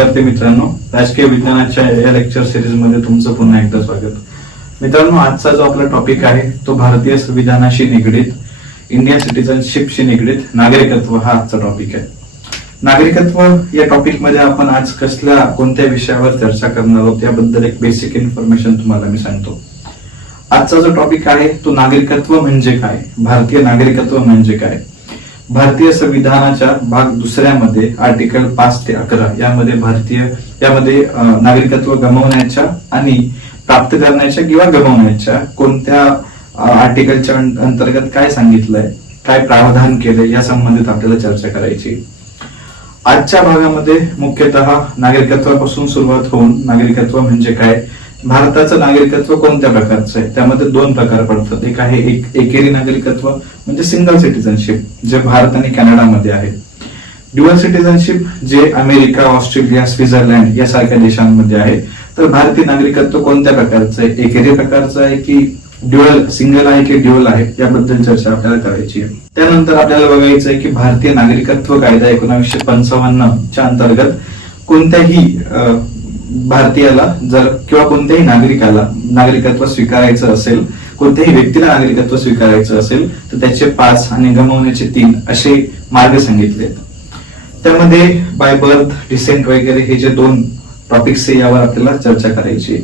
विद्यार्थी मित्रांनो राजकीय विज्ञानाच्या या लेक्चर सिरीजमध्ये तुमचं पुन्हा एकदा स्वागत. मित्रांनो आजचा जो आपला टॉपिक आहे तो भारतीय संविधानाशी निगडीत इंडियन सिटीजनशिपशी निगडीत नागरिकत्व हा आजचा टॉपिक आहे. नागरिकत्व या टॉपिकमध्ये आपण आज कसल्या कोणत्या विषयावर चर्चा करणार आहोत याबद्दल एक बेसिक इन्फॉर्मेशन तुम्हाला मी सांगतो. आजचा जो टॉपिक आहे तो नागरिकत्व म्हणजे काय? भारतीय नागरिकत्व म्हणजे काय? भारतीय संविधानाच्या भाग दुसऱ्यामध्ये आर्टिकल पाच ते अकरा यामध्ये भारतीय यामध्ये नागरिकत्व गमावण्याच्या आणि प्राप्त करण्याच्या किंवा गमावण्याच्या कोणत्या आर्टिकलच्या अंतर्गत काय सांगितलंय काय प्रावधान केलंय या संबंधित आपल्याला चर्चा करायची. आजच्या भागामध्ये मुख्यतः नागरिकत्वापासून सुरुवात होऊन नागरिकत्व म्हणजे काय? भारताचं नागरिकत्व कोणत्या प्रकारचं आहे? त्यामध्ये दोन प्रकार पडतात. एक आहे एक एकेरी नागरिकत्व म्हणजे सिंगल सिटिझनशिप जे भारत आणि कॅनडामध्ये आहे. ड्युअल सिटीजनशिप जे अमेरिका ऑस्ट्रेलिया स्वित्झर्लंड यासारख्या देशांमध्ये आहे. तर भारतीय नागरिकत्व कोणत्या प्रकारचं आहे? एकेरी प्रकारचं आहे की ड्युअल सिंगल आहे की ड्युअल आहे याबद्दल चर्चा आपल्याला करायची आहे. त्यानंतर आपल्याला बघायचं आहे की भारतीय नागरिकत्व कायदा एकोणीसशे पंचावन्न च्या अंतर्गत कोणत्याही अं, भारतीयाला जर किंवा कोणत्याही नागरिकाला नागरिकत्व स्वीकारायचं असेल कोणत्याही व्यक्तीला नागरिकत्व स्वीकारायचं असेल तर त्याचे पाच आणि गमावण्याचे तीन असे मार्ग सांगितले. त्यामध्ये बाय बर्थ डिसेंट वगैरे हे जे दोन टॉपिक्स आहे यावर आपल्याला चर्चा करायची आहे.